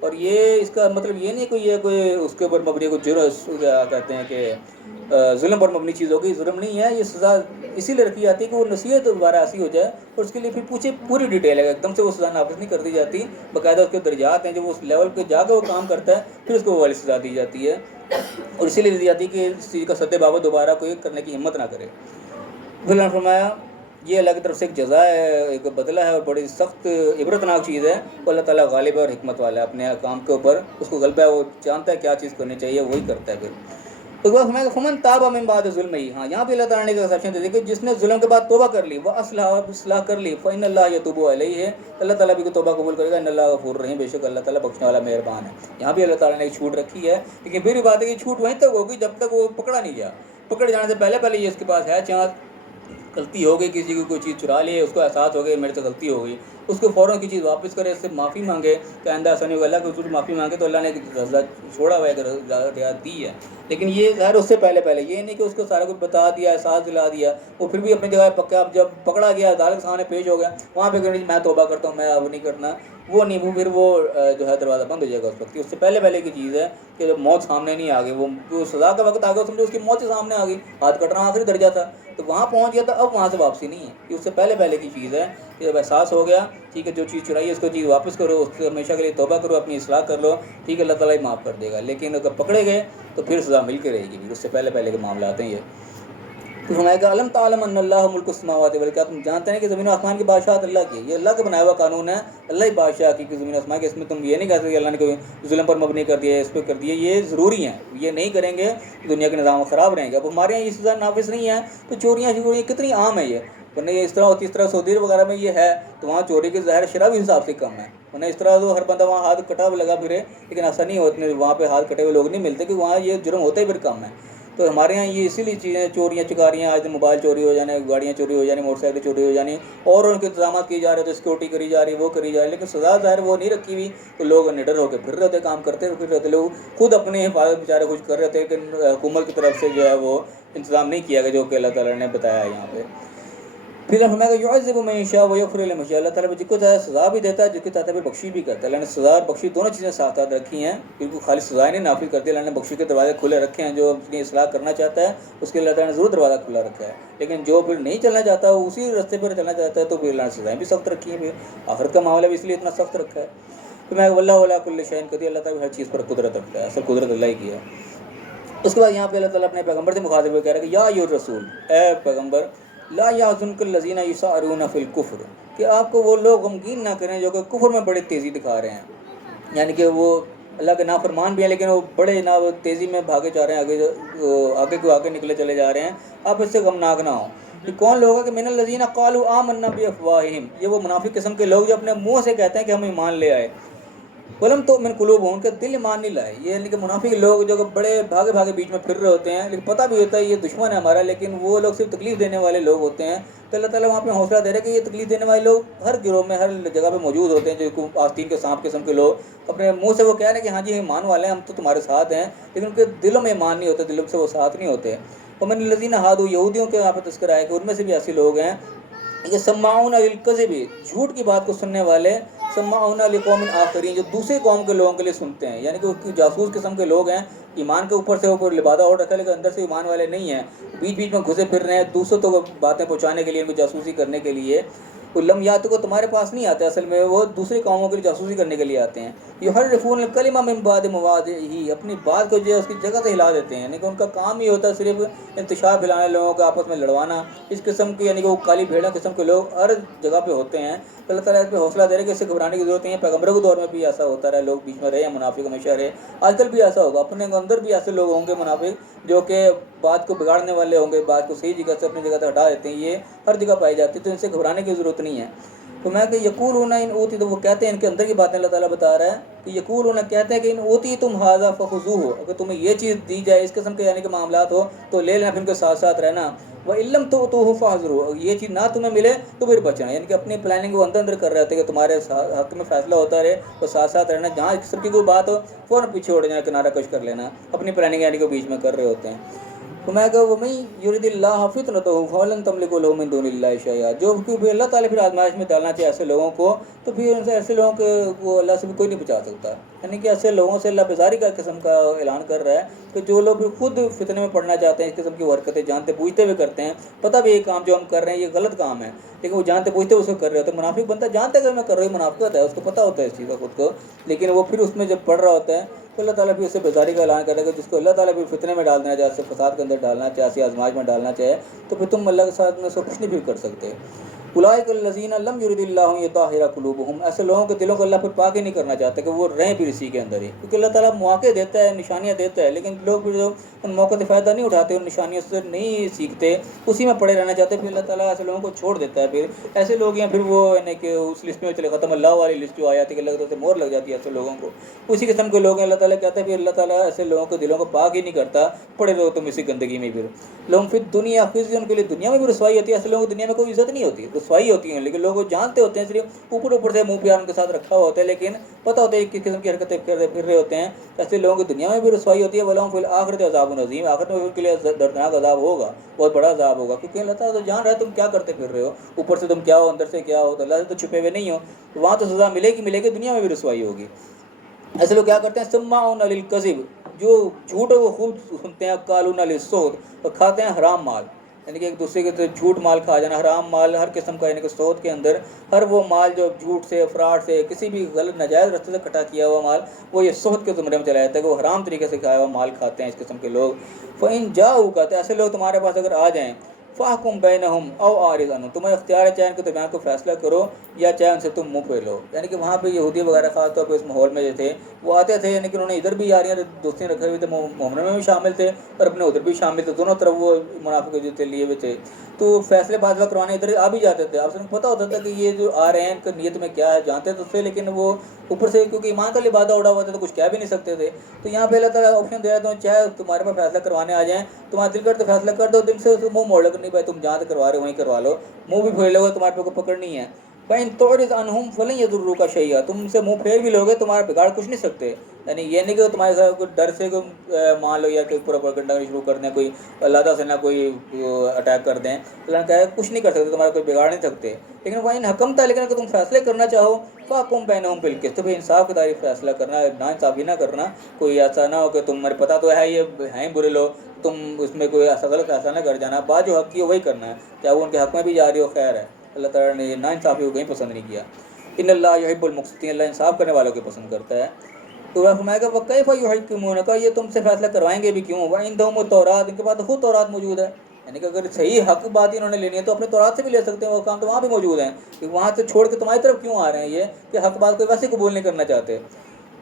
اور یہ اس کا مطلب یہ نہیں کہ یہ کوئی اس کے اوپر مبنی کوئی کیا کہتے ہیں کہ ظلم پر مبنی چیز ہوگی، ظلم نہیں ہے، یہ سزا اسی لیے رکھی جاتی ہے کہ وہ نصیحت دوبارہ ایسی ہو جائے، اور اس کے لیے پھر پوچھے پوری ڈیٹیل ہے، ایک دم سے وہ سزا نافذ نہیں کر دی جاتی، باقاعدہ اس کے درجات ہیں، جب وہ اس لیول پہ جا کے وہ کام کرتا ہے پھر اس کو وہ والی سزا دی جاتی ہے، اور اسی لیے دی جاتی ہے کہ اس چیز کا سد بابت دوبارہ کوئی کرنے کی ہمت نہ کرے۔ پھر اللہ نے فرمایا یہ اللہ کی طرف سے ایک جزا ہے، ایک بدلہ ہے، اور بڑی سخت عبرتناک چیز ہے، وہ اللہ تعالیٰ غالب ہے اور حکمت والا ہے، اپنے کام کے اوپر اس کو غلبہ ہے، وہ جانتا ہے کیا چیز کرنی چاہیے وہی کرتا ہے۔ پھر اس بعد فرمایا فمن تاب من بعد ظلم ہی، ہاں یہاں پہ اللہ تعالیٰ نے ایک ایکسیپشن دے دی کہ جس نے ظلم کے بعد توبہ کر لی، وہ اصلاح کر لی، فإن اللہ یتوب علیہ، اللہ تعالیٰ بھی کو توبہ قبول کرے گا، ان اللہ غفور رحیم، بے شک اللہ تعالیٰ بخشنے والا مہربان ہے۔ یہاں بھی اللہ تعالیٰ نے ایک چھوٹ رکھی ہے، لیکن پھر بھی بات ہے کہ چھوٹ وہیں تک ہوگی جب تک وہ پکڑا نہیں گیا، پکڑ جانے سے پہلے پہلے یہ اس کے پاس ہے چانس، غلطی ہو گئی، کسی کی کوئی چیز چرا لی، اس کو احساس ہو گیا میرے سے غلطی ہو گئی، اس کو فوراً کی چیز واپس کرے، اس سے معافی مانگے کہ آئندہ ایسا نہیں ہوگا، اللہ کے حضور معافی مانگے تو اللہ نے رضا چھوڑا ہوا ہے، رعایت دی ہے۔ لیکن یہ ظاہر اس سے پہلے یہ نہیں کہ اس کو سارا کچھ بتا دیا، احساس دلا دیا، وہ پھر بھی اپنی جگہ پکا، جب پکڑا گیا عدالت کے سامنے پیش ہو گیا، وہاں پہ کہ میں توبہ کرتا ہوں، میں اب نہیں کرنا، وہ نہیں، وہ پھر وہ جو ہے دروازہ بند ہو جائے گا اس وقت۔ اس سے پہلے کی چیز ہے کہ جب موت سامنے نہیں آ گئی، وہ سزا کا وقت آ گیا، سمجھو اس کی موت ہی سامنے آ گئی، ہاتھ کٹنا آخری درجہ تھا تو وہاں پہنچ گیا تھا، اب وہاں سے واپسی نہیں ہے، یہ اس سے پہلے کی چیز ہے کہ جب احساس ہو گیا ٹھیک ہے، جو چیز چرائی ہے اس کو چیز واپس کرو، اس سے ہمیشہ کے لیے توبہ کرو، اپنی اصلاح کر لو، ٹھیک ہے، اللہ تعالیٰ ہی معاف کر دے گا۔ لیکن اگر پکڑے گئے تو پھر سزا مل کے رہے گی، اس سے پہلے کے معاملات ہیں یہ۔ تو فرمایا کہ علم تعلم ان اللہ ملک السماوات والارض، کیا تم جانتے ہیں کہ زمین و آسمان کی بادشاہت اللہ کی ہے، یہ اللہ کا بنایا ہوا قانون ہے، اللہ ہی بادشاہ کی زمین و آسمان کے، اس میں تم یہ نہیں کہہ سکتے کہ اللہ نے کوئی ظلم پر مبنی کر دیا ہے، اس پہ کر دیا، یہ ضروری ہیں، یہ نہیں کریں گے دنیا کے نظام خراب رہیں گے۔ اب ہمارے یہاں یہ سزا نافذ نہیں ہے تو چوریاں کتنی عام ہیں، یہ ورنہ یہ اس طرح ہوتی، اس طرح سعودی وغیرہ میں یہ ہے تو وہاں چوری کی ظاہر شرح بھی حساب سے کم ہے، ورنہ اس طرح تو ہر بندہ وہاں ہاتھ کٹا ہوا لگا پھرے، لیکن ایسا نہیں ہوتا، وہاں پہ ہاتھ کٹے ہوئے لوگ نہیں ملتے کہ وہاں یہ جرم ہوتا ہی پھر کم ہے۔ تو ہمارے یہاں یہ اسی لیے چیزیں چوریاں چکاریاں، آج موبائل چوری ہو جانے، گاڑیاں چوری ہو جانی، موٹر سائیکل چوری ہو جانی، اور ان کے انتظامات کیے جا رہے تھے، سیکورٹی کری جا رہی، وہ کری جا رہی، لیکن سزا ظاہر وہ نہیں رکھی ہوئی، تو لوگ نڈر ہو کے پھر رہے تھے، کام کرتے پھر رہتے، لوگ خود اپنے حفاظت بیچارے کچھ کر رہے تھے، لیکن حکومت کی طرف سے جو ہے وہ انتظام نہیں کیا گیا جو کہ اللہ تعالیٰ نے بتایا ہے یہاں پہ۔ پھر فرمایا کہ یعذب من یشاء ویغفر لمن یشاء، اللہ تعالیٰ جس کو چاہے سزا بھی دیتا ہے، جس کو چاہتا ہے بخشی بھی کرتا ہے۔ اللہ نے سزا اور بخشی دونوں چیزیں ساتھ ساتھ رکھی ہیں، بالکل خالی سزائیں نہیں نافذ کرتی، اللہ نے بخشی کے دروازے کھلے رکھے ہیں، جو اپنی اصلاح کرنا چاہتا ہے اس کے لیے اللہ تعالیٰ نے ضرور دروازہ کھلا رکھا ہے، لیکن جو پھر نہیں چلنا چاہتا وہ اسی راستے پر چلنا چاہتا ہے تو پھر اللہ نے سزائیں بھی سخت رکھی ہیں، پھر آخرت کا معاملہ بھی اس لیے اتنا سخت رکھا ہے۔ پھر میں واللہ علی کل شیء قدیر، اللہ تعالیٰ ہر چیز پر قدرت رکھتا ہے، اصل قدرت اللہ ہی کی ہے۔ اس کے بعد یہاں پہ اللہ تعالیٰ اپنے پیغمبر سے مخاطب ہو کہہ رہا ہے کہ یا ایھا الرسول، اے پیغمبر، لا یحزنک الذین یسارعون فی الکفر، کہ آپ کو وہ لوگ غمگین نہ کریں جو کہ کفر میں بڑی تیزی دکھا رہے ہیں، یعنی کہ وہ اللہ کے نافرمان بھی ہیں لیکن وہ بڑے تیزی میں بھاگے جا رہے ہیں، آگے نکلے چلے جا رہے ہیں، آپ اس سے غمناک نہ ہوں۔ کہ کون لوگ ہیں کہ من الذین قالوا آمنا بافواہہم، یہ وہ منافق قسم کے لوگ جو اپنے منہ سے کہتے ہیں کہ ہم ایمان لے آئے، ولم تؤمن قلوبہم، ان کے دل ایمان نہیں لائے، یہ یعنی کہ منافق لوگ جو کہ بڑے بھاگے بیچ میں پھر رہے ہوتے ہیں، لیکن پتہ بھی ہوتا ہے یہ دشمن ہے ہمارا، لیکن وہ لوگ صرف تکلیف دینے والے لوگ ہوتے ہیں، تو اللہ تعالیٰ وہاں پہ حوصلہ دے رہا ہے کہ یہ تکلیف دینے والے لوگ ہر گروہ میں ہر جگہ پہ موجود ہوتے ہیں، جو آستین کے سانپ قسم کے لوگ اپنے منہ سے وہ کہہ رہے ہیں کہ ہاں جی ایمان والے ہیں، ہم تو تمہارے ساتھ ہیں، لیکن ان کے دلوں میں ایمان نہیں ہوتا، دلوں سے وہ ساتھ نہیں ہوتے۔ ومن الذین ہادوا، یہودیوں کے یہاں پہ تذکرہ ہے کہ ان میں سے بھی ایسے لوگ ہیں یہ سماعون للکذب، جھوٹ کی بات کو سننے والے، سماعون لقوم آخرین، جو دوسرے قوم کے لوگوں کے لیے سنتے ہیں، یعنی کہ جاسوس قسم کے لوگ ہیں، ایمان کے اوپر سے اوپر لبادہ اور رکھا لیکن اندر سے ایمان والے نہیں ہیں، بیچ میں گھسے پھر رہے ہیں دوسروں کو باتیں پہنچانے کے لیے، ان کو جاسوسی کرنے کے لیے۔ لم یات کو تمہارے پاس نہیں آتے، اصل میں وہ دوسری قوموں کے لیے جاسوسی کرنے کے لیے آتے ہیں۔ یحرفون الکلمہ من بعد مواضعہ، اپنی بات کو جو ہے اس کی جگہ سے ہلا دیتے ہیں، یعنی کہ ان کا کام ہی ہوتا ہے صرف انتشار پھیلانے، لوگوں کو آپس میں لڑوانا، اس قسم کی، یعنی کہ وہ کالی بھیڑوں قسم کے لوگ ہر جگہ پہ ہوتے ہیں۔ تو اللہ تعالیٰ اس پہ حوصلہ دے رہے کہ اس سے گھبرانے کی ضرورت نہیں ہے، پیغمبروں کے دور میں بھی ایسا ہوتا رہا، لوگ بیچ میں رہے ہیں، منافق ہمیشہ رہے، آج کل بھی ایسا ہوگا، اپنے اندر بھی ایسے لوگ ہوں گے منافق جو کہ بات کو بگاڑنے والے ہوں گے، بات کو صحیح جگہ سے اپنی جگہ سے ہٹا دیتے ہیں، یہ ہر جگہ پائی جاتی ہے، تو ان سے گھبرانے کی ضرورت نہیں ہے۔ تو میں کہ یقولون ان اوتی، تو وہ کہتے ہیں، ان کے اندر کی باتیں اللہ تعالیٰ بتا رہا ہے کہ یقولون، کہتے ہیں کہ ان اوتی تم ھذا فخذوہ، اگر تمہیں یہ چیز دی جائے، اس قسم کے یعنی کہ معاملات ہو تو لے لینا، پھر ان کے ساتھ ساتھ رہنا، وَإِن لَّمْ تُؤْتُوهُ فَاحْذَرُوا، یہ چیز نہ تمہیں ملے تو پھر بچنا، یعنی کہ اپنی پلاننگ وہ اندر کر رہے ہوتے کہ تمہارے حق میں فیصلہ ہوتا رہے تو ساتھ ساتھ رہنا، جہاں اس قسم کی کوئی بات ہو فوراً پیچھے ہٹ جانا، کنارہ کش کر لینا، اپنی پلاننگ یعنی کہ بیچ میں کر رہے ہوتے ہیں۔ تو میں کہا وَمَن يُرِدِ اللَّهُ فِتْنَتَهُ فَلَن تَمْلِكُوا لَهُ مِن دُونِ اللَّهِ شَيْئًا، جو کہ اللہ تعالیٰ پھر آزمائش میں ڈالنا چاہے ایسے لوگوں کو، تو پھر ان سے ایسے لوگوں کو وہ اللہ سے بھی کوئی نہیں بچا سکتا۔ یعنی کہ ایسے لوگوں سے اللہ بیزاری کا قسم کا اعلان کر رہا ہے کہ جو لوگ خود فتنے میں پڑنا چاہتے ہیں، اس قسم کی حرکتیں جانتے بوجھتے ہوئے کرتے ہیں، پتہ بھی یہ کام جو ہم کر رہے ہیں یہ غلط کام ہے، لیکن وہ جانتے بوجھتے اس کو کر رہے ہوتے ہیں۔ منافق بنتا جانتا ہے کہ میں کر رہا ہوں، منافقت ہے، اس کو پتہ ہوتا ہے اس چیز کا خود کو، لیکن وہ پھر اس میں جب پڑھ رہا ہوتا ہے تو اللہ تعالیٰ بھی اسے بیزاری کا اعلان کرے گا، جس کو اللہ تعالیٰ بھی فتنے میں ڈال دینا چاہے، اسے فساد کے اندر ڈالنا چاہے، ایسی آزمائش میں ڈالنا چاہے، تو پھر تم اللہ کے ساتھ میں اس کو کچھ نہیں بھی کر سکتے۔ اولئک الذین لم یرد اللہ یطہر قلوبہم، ایسے لوگوں کے دلوں کو اللہ پھر پاک ہی نہیں کرنا چاہتا کہ وہ رہیں پھر اسی کے اندر ہی، کیونکہ اللہ تعالیٰ مواقع دیتا ہے، نشانیاں دیتا ہے، لیکن لوگ پھر جو ان موقع سے فائدہ نہیں اٹھاتے، ان نشانیوں سے نہیں سیکھتے، اسی میں پڑے رہنا چاہتے، پھر اللہ تعالیٰ ایسے لوگوں کو چھوڑ دیتا ہے۔ پھر ایسے لوگ ہیں پھر وہ یعنی کہ اس لسٹ میں چلے، ختم اللہ والی لسٹ جو آ جاتی ہے کہ اللہ کی طرف سے مہر لگ جاتی ہے ایسے لوگوں کو، اسی قسم کے لوگ ہیں۔ اللہ تعالیٰ کہتا ہے پھر اللہ تعالیٰ ایسے لوگوں کے دلوں کو پاک ہی نہیں کرتا، پڑے رہو تم اسی گندگی میں۔ پھر لوگ پھر دنیا خزی، ان کے لیے دنیا میں بھی رسوائی ہوتی ہے، ایسے لوگوں کو دنیا میں کوئی عزت نہیں ہوتی، رسوائی ہوتی ہے، لیکن لوگ جانتے ہوتے ہیں، صرف اوپر اوپر سے منہ پیار ان کے ساتھ رکھا ہوا ہوتا ہے، لیکن پتہ ہوتا ہے کہ کس قسم کی حرکتیں پھر رہے ہوتے ہیں۔ ایسے لوگوں کی دنیا میں بھی رسوائی ہوتی ہے، وَلَهُمْ فِي الْآخِرَةِ عَذَابٌ عَظِيمٌ، آخرت میں ان کے لیے دردناک عذاب ہوگا، بہت بڑا عذاب ہوگا، کیونکہ اللہ تعالیٰ تو جان رہا ہے تم کیا کرتے پھر رہے ہو، اوپر سے تم کیا ہو، اندر سے کیا ہو، تو اللہ سے تو چھپے ہوئے نہیں ہو، تو وہاں تو سزا ملے گی، دنیا میں بھی رسوائی ہوگی۔ ایسے لوگ کیا کرتے ہیں، سماعون للکذب، جو جھوٹ ہے وہ خوب سنتے ہیں، قالون للسحت، اور کھاتے ہیں حرام مال، یعنی کہ ایک دوسرے کے جھوٹ مال کھا جانا، حرام مال ہر قسم کا، یعنی کہ سود کے اندر ہر وہ مال جو جھوٹ سے، فراڈ سے، کسی بھی غلط ناجائز رستے سے اکٹھا کیا ہوا مال، وہ یہ سود کے زمرے میں چلا جاتا ہے کہ وہ حرام طریقے سے کھایا ہوا مال کھاتے ہیں اس قسم کے لوگ۔ فَإِن جَاءُوكَ، کہتے ہیں ایسے لوگ تمہارے پاس اگر آ جائیں، فَاحْكُم بَيْنَهُمْ أَوْ أَعْرِضْ عَنْهُمْ، تمہیں اختیار ہے چاہے ان کے درمیان کو فیصلہ کرو یا چاہے ان سے تم منہ پھیر لو۔ یعنی کہ وہاں پہ یہودی وغیرہ خاص طور پہ اس ماحول میں جو تھے وہ آتے تھے، یعنی کہ انہوں نے ادھر بھی یاریاں دوستیاں رکھے ہوئے تھے، مومنوں میں بھی شامل تھے اور اپنے ادھر بھی شامل تھے، دونوں طرف وہ منافق جو تھے لیے ہوئے تھے، تو فیصلے بعض وقت کروانے ادھر آ بھی جاتے تھے۔ آپ سے پتہ ہوتا تھا کہ یہ جو آ رہے ہیں ان کی نیت میں کیا ہے، جانتے تو تھے، لیکن وہ اوپر سے کیونکہ ایمان کا لبادہ اڑا ہوا تھا تو کچھ کہہ بھی نہیں سکتے تھے۔ تو یہاں پہ اللہ تعالیٰ آپشن دے رہا تھا، چاہے تمہارے پاس فیصلہ کروانے آ جائیں، تمہارا دل کرتے فیصلہ کر دو، دل سے منہ موڑ لو کہ نہیں بھائی تم جہاں سے کروا رہے ہو وہیں کروا لو، منہ بھی پھیر لو گے تمہارے پہ کوئی پکڑ نہیں ہے۔ فَإِن تُعْرِضْ عَنْهُمْ فَلَن يَضُرُّوكَ شَيْئًا، تم سے منہ پھیر بھی لوگے تمہارا بگاڑ کچھ نہیں سکتے، یعنی یہ نہیں کہ تمہارے ساتھ کوئی ڈر سے کوئی مان لو یا کوئی پورا پروپیگنڈا شروع کر دیں، کوئی اللہ سے نہ کوئی اٹیک کر دیں، اللہ نے کہا ہے کچھ نہیں کر سکتے، تمہارا کوئی بگاڑ نہیں سکتے۔ لیکن وَإِنْ حَكَمْتَ، لیکن اگر تم فیصلے کرنا چاہو، فَاحْكُم بَيْنَهُمْ بِالْقِسْطِ، تو انصاف کی تعریف فیصلہ کرنا، نا انصافی نہ کرنا، کوئی ایسا نہ ہو کہ تمہارے پتہ تو ہے یہ ہیں برے لوگ، تم اس میں کوئی ایسا غلط فیصلہ نہ کر جانا، بات جو حق کی ہے وہی کرنا ہے، چاہے وہ ان کے حق میں بھی جاری ہو، خیر ہے۔ اللہ تعالیٰ نے یہ نا انصافی کو کہیں پسند نہیں کیا۔ ان اللہ یحب المقسطین، اللہ انصاف کرنے والوں کو پسند کرتا ہے۔ تو وہ فرمائے گا وَكَيْفَ يُحَكِّمُونَكَ، یہ تم سے فیصلہ کروائیں گے بھی کیوں، وَعِندَهُمُ التَّوْرَاةُ، ان کے پاس خود تورات موجود ہے، یعنی کہ اگر صحیح حق بات انہوں نے لینی ہے تو اپنے تورات سے بھی لے سکتے ہیں، وہ کام تو وہاں بھی موجود ہیں، کہ وہاں سے چھوڑ کے تمہاری طرف کیوں آ رہے ہیں یہ کہ حق بات کو ویسے قبول نہیں کرنا چاہتے۔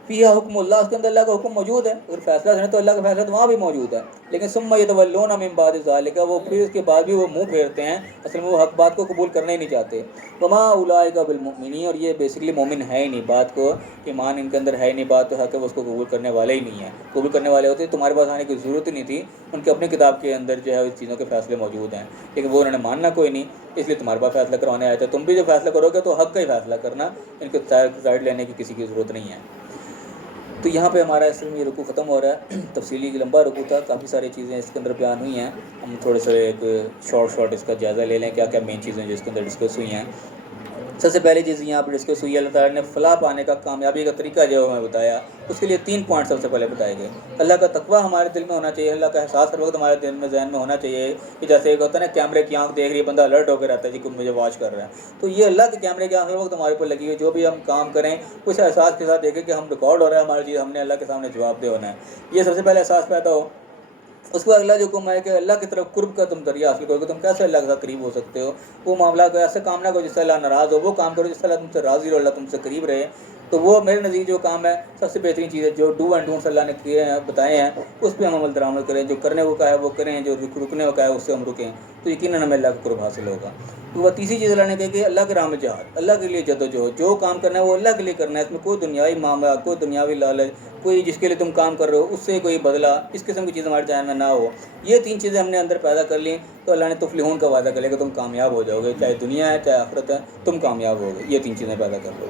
فیہا حکم اللہ، اس کے اندر اللہ کا حکم موجود ہے، اگر فیصلہ سنے تو اللہ کا فیصلہ تو وہاں بھی موجود ہے، لیکن ثم یتولون من بعد ذلک، وہ پھر اس کے بعد بھی وہ منہ پھیرتے ہیں، اصل میں وہ حق بات کو قبول کرنا ہی نہیں چاہتے۔ وما اولئک بالمؤمنین، اور یہ بیسیکلی مومن ہے ہی نہیں، بات کو ایمان ان کے اندر ہے ہی نہیں، بات تو ہے کہ وہ اس کو قبول کرنے والے ہی نہیں ہیں، قبول کرنے والے ہوتے تمہارے پاس آنے کی ضرورت ہی نہیں تھی، ان کے اپنی کتاب کے اندر جو ہے اس چیزوں کے فیصلے موجود ہیں، لیکن وہ انہوں نے ماننا کوئی نہیں، اس لیے تمہارے پاس فیصلہ کروانے آئے تھے۔ تم بھی جو فیصلہ کرو گے تو حق کا ہی فیصلہ کرنا، ان کے سائڈ لینے کی کسی کی ضرورت نہیں ہے۔ تو یہاں پہ ہمارا اس میں یہ رکوع ختم ہو رہا ہے، تفصیلی لمبا رکوع تھا، کافی ساری چیزیں اس کے اندر بیان ہوئی ہیں، ہم تھوڑے سے ایک شارٹ اس کا جائزہ لے لیں، کیا کیا مین چیزیں جو اس کے اندر ڈسکس ہوئی ہیں۔ سب سے پہلی چیز یہاں پہ ڈسکس ہوئی ہے، اللہ تعالیٰ نے فلاح پانے کا، کامیابی کا طریقہ جو ہمیں بتایا، اس کے لیے 3 پوائنٹ سب سے پہلے بتائے گئے۔ اللہ کا تقویٰ ہمارے دل میں ہونا چاہیے، اللہ کا احساس ہر وقت ہمارے دل میں ذہن میں ہونا چاہیے، کہ جیسے ایک ہوتا ہے نا کیمرے کی آنکھ دیکھ رہی ہے، بندہ الرٹ ہو کے رہتا ہے جی کوئی مجھے واچ کر رہا ہے، تو یہ اللہ کے کیمرے کی آنکھ ہر وقت ہمارے اوپر لگی ہوئی، جو بھی ہم کام کریں اس احساس کے ساتھ دیکھیں کہ ہم ریکارڈ ہو رہا ہے ہماری چیز، ہم نے اللہ کے سامنے جواب دہ ہونا ہے، یہ سب سے پہلے احساس پیدا ہو۔ اس کے بعد اللہ جو حکم ہے کہ اللہ کی طرف قرب کا تم ذریعہ حاصل کرو، کہ تم کیسے اللہ کے ساتھ قریب ہو سکتے ہو، وہ معاملہ کو ایسے کام نہ کرو جس سے اللہ ناراض ہو، وہ کام کرو جس سے اللہ تم سے راضی ہو، اللہ تم سے قریب رہے۔ تو وہ میرے نزدیک جو کام ہے سب سے بہترین چیز ہے، جو ڈو اینڈ ڈونٹس اللہ نے کیے ہیں، بتائے ہیں، اس پہ ہم عمل درآمد کریں، جو کرنے کو کہا ہے وہ کریں، جو رکنے کو کہا ہے اس سے ہم رکیں، تو یقیناً ہمیں اللہ کا قرب حاصل ہوگا۔ تو وہ تیسری چیز اللہ نے کہی کہ اللہ کے راہ میں جہاد، اللہ کے لیے جدوجہد، جو کام کرنا ہے وہ اللہ کے لیے کرنا ہے، اس میں کوئی دنیاوی معاملہ، کوئی دنیاوی لالچ، کوئی جس کے لیے تم کام کر رہے ہو اس سے کوئی بدلہ، اس قسم کی چیز ہمارے ذہن میں نہ ہو۔ یہ 3 چیزیں ہم نے اندر پیدا کر لیں تو اللہ نے تفلحون کا وعدہ کر لیا کہ تم کامیاب ہو جاؤ گے، چاہے دنیا ہے چاہے آخرت ہے، تم کامیاب ہو گے، یہ 3 چیزیں پیدا کر لو۔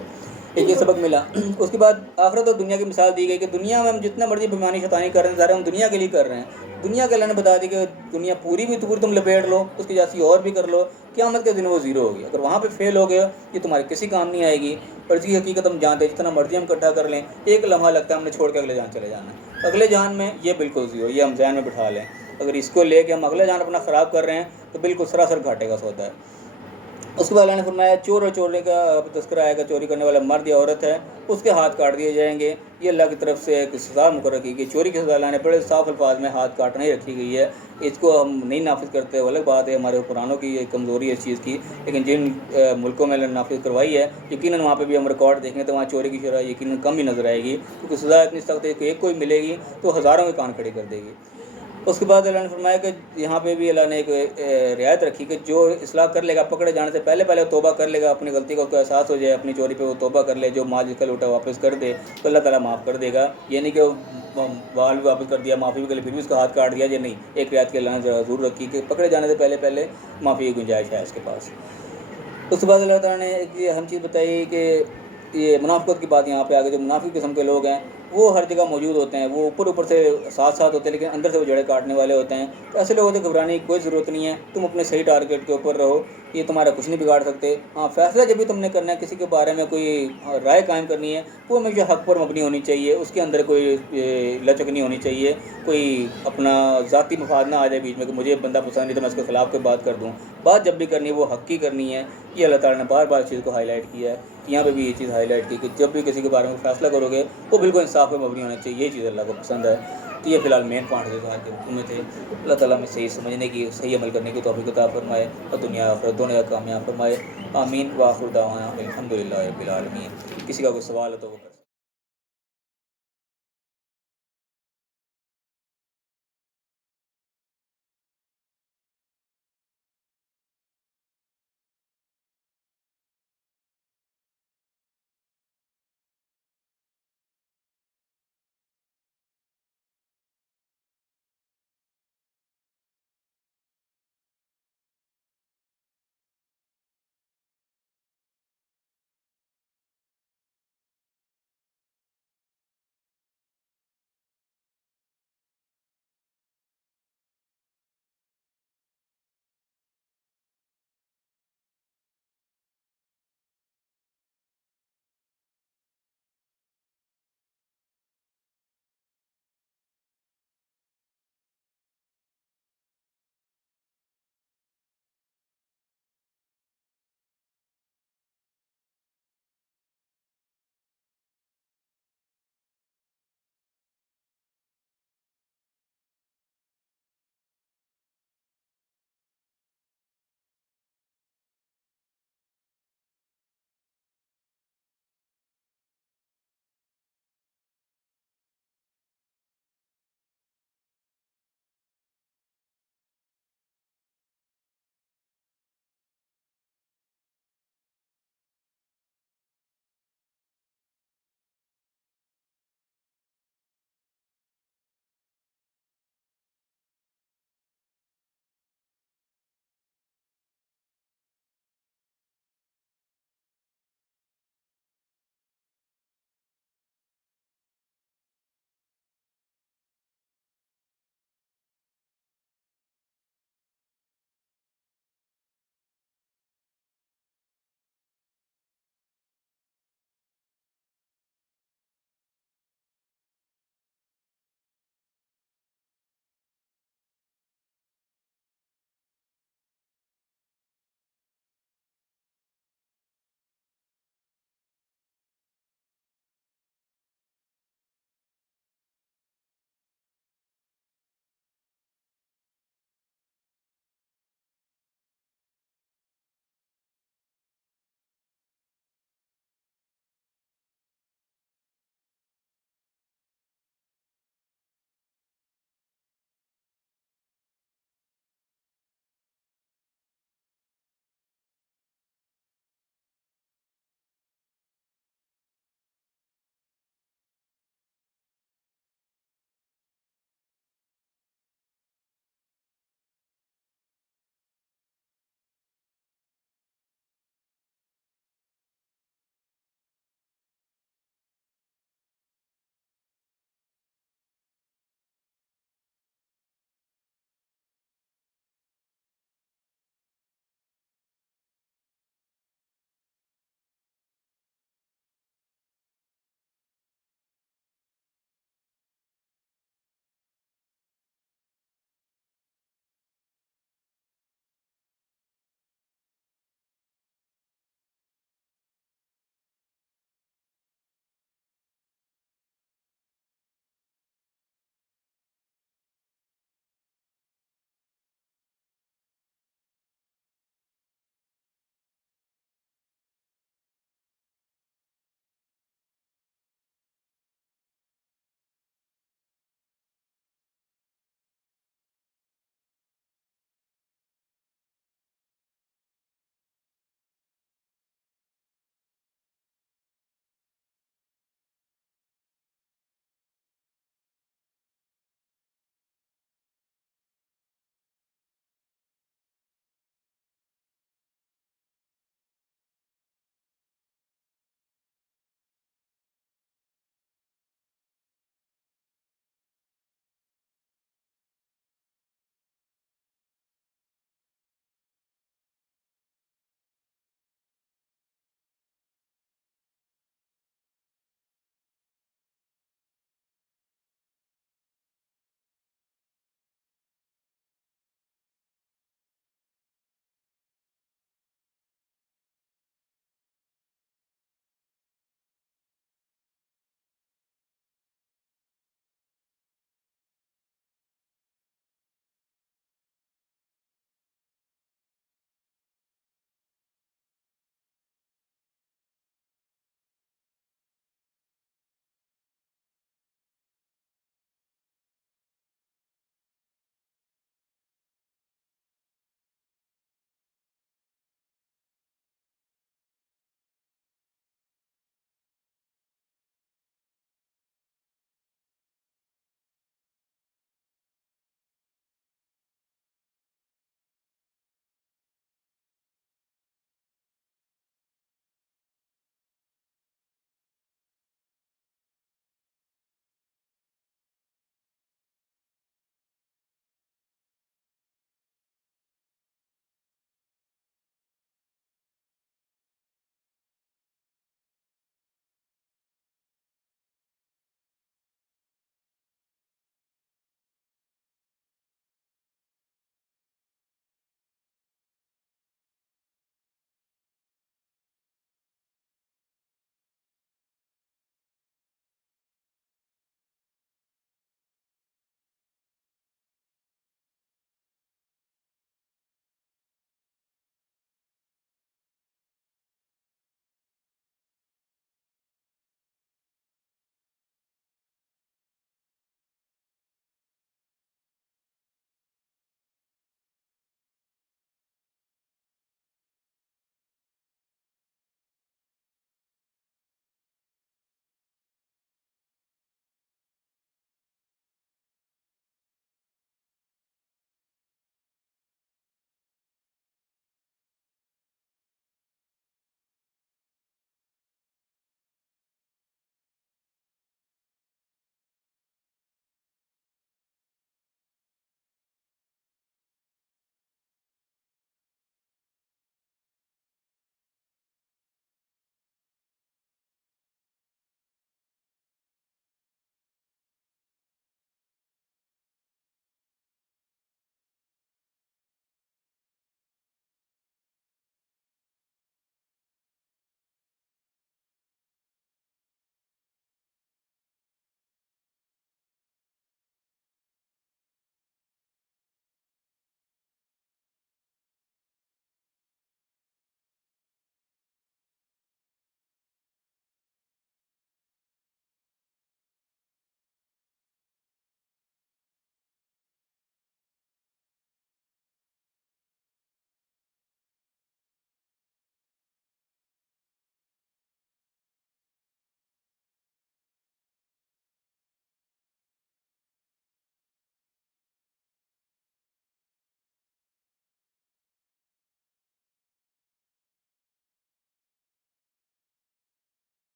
ایک یہ سبق ملا۔ اس کے بعد آخرت اور دنیا کی مثال دی گئی کہ دنیا میں ہم جتنا مرضی بےایمانی شیطانی کر رہے ہیں ظاہر ہم دنیا کے لیے کر رہے ہیں، دنیا کے اللہ نے بتا دی کہ دنیا پوری بھی پوری تم لپیٹ لو، اس کی جیسی اور بھی کر لو، قیامت کے دن وہ زیرو ہو گیا. اگر وہاں پہ فیل ہو گیا یہ تمہارے کسی کام نہیں آئے گی. اور اس کی حقیقت ہم جانتے ہیں، جتنا مرضی ہم اکٹھا کر لیں ایک لمحہ لگتا ہے ہم نے چھوڑ کے اگلے جان چلے جانا ہے. اگلے جان میں یہ بالکل زیرو، یہ ہم ذہن میں بٹھا لیں. اگر اس کو لے کے ہم اگلے جان اپنا خراب کر رہے ہیں تو بالکل سراسر گھاٹے کا سودا ہے. اس کے بعد اللہ نے فرمایا چور اور چورے کا تذکرہ آئے گا، چوری کرنے والا مرد یا عورت ہے اس کے ہاتھ کاٹ دیے جائیں گے. یہ اللہ کی طرف سے ایک سزا مقرر کی گئی. چوری کی سزا اللہ نے بڑے صاف الفاظ میں ہاتھ کاٹنا ہی رکھی گئی ہے. اس کو ہم نہیں نافذ کرتے، وہ الگ بات ہے، ہمارے قرآنوں کی یہ کمزوری ہے اس چیز کی. لیکن جن ملکوں میں اللہ نے نافذ کروائی ہے یقیناً وہاں پہ بھی ہم ریکارڈ دیکھیں تو وہاں چوری کی شرح یقیناً کم ہی نظر آئے گی، کیونکہ سزا اتنی سخت ہے کہ ایک کوئی ملے گی تو ہزاروں کے کان کھڑے کر دے گی. اس کے بعد اللہ نے فرمایا کہ یہاں پہ بھی اللہ نے ایک رعایت رکھی کہ جو اصلاح کر لے گا پکڑے جانے سے پہلے توبہ کر لے گا، اپنی غلطی کا اس کو احساس ہو جائے، اپنی چوری پہ وہ توبہ کر لے، جو مال جس کا لوٹا واپس کر دے تو اللہ تعالیٰ معاف کر دے گا. یہ نہیں کہ مال بھی واپس کر دیا، معافی بھی کر لی، پھر بھی اس کا ہاتھ کاٹ دیا، یہ نہیں. ایک رعایت کی اللہ نے ضرور رکھی کہ پکڑے جانے سے پہلے معافی کی گنجائش ہے اس کے پاس. اس کے بعد اللہ تعالیٰ نے ایک یہ اہم چیز بتائی کہ یہ منافقت کی بات یہاں پہ آ گئی. جو منافق قسم کے لوگ ہیں وہ ہر جگہ موجود ہوتے ہیں، وہ اوپر سے ساتھ ہوتے ہیں لیکن اندر سے وہ جڑے کاٹنے والے ہوتے ہیں. تو ایسے لوگوں سے گھبرانے کی کوئی ضرورت نہیں ہے. تم اپنے صحیح ٹارگیٹ کے اوپر رہو، یہ تمہارا کچھ نہیں بگاڑ سکتے. ہاں فیصلہ جب بھی تم نے کرنا ہے، کسی کے بارے میں کوئی رائے قائم کرنی ہے، وہ ہمیشہ حق پر مبنی ہونی چاہیے. اس کے اندر کوئی لچک نہیں ہونی چاہیے، کوئی اپنا ذاتی مفاد نہ آ جائے بیچ میں کہ مجھے بندہ پسند نہیں تو میں اس کے خلاف کوئی بات کر دوں. بات جب بھی کرنی ہے وہ حق کی کرنی ہے. یہ اللہ تعالیٰ نے بار بار اس چیز کو ہائی لائٹ کیا ہے. یہاں پہ بھی یہ چیز ہائی لائٹ کی کہ جب بھی کسی کے بارے میں فیصلہ کرو گے وہ بالکل انصاف پہ مبنی ہونا چاہیے. یہ چیز اللہ کو پسند ہے. تو یہ فی الحال مین پوائنٹ ہے آج کے حکم میں تھے. اللہ تعالیٰ میں صحیح سمجھنے کی، صحیح عمل کرنے کی توفیق عطا فرمائے اور دنیا آخرت دونوں کامیاب فرمائے. آمین. وآخر دعوانا الحمدللہ رب العالمین. کسی کا کوئی سوال ہے تو وہ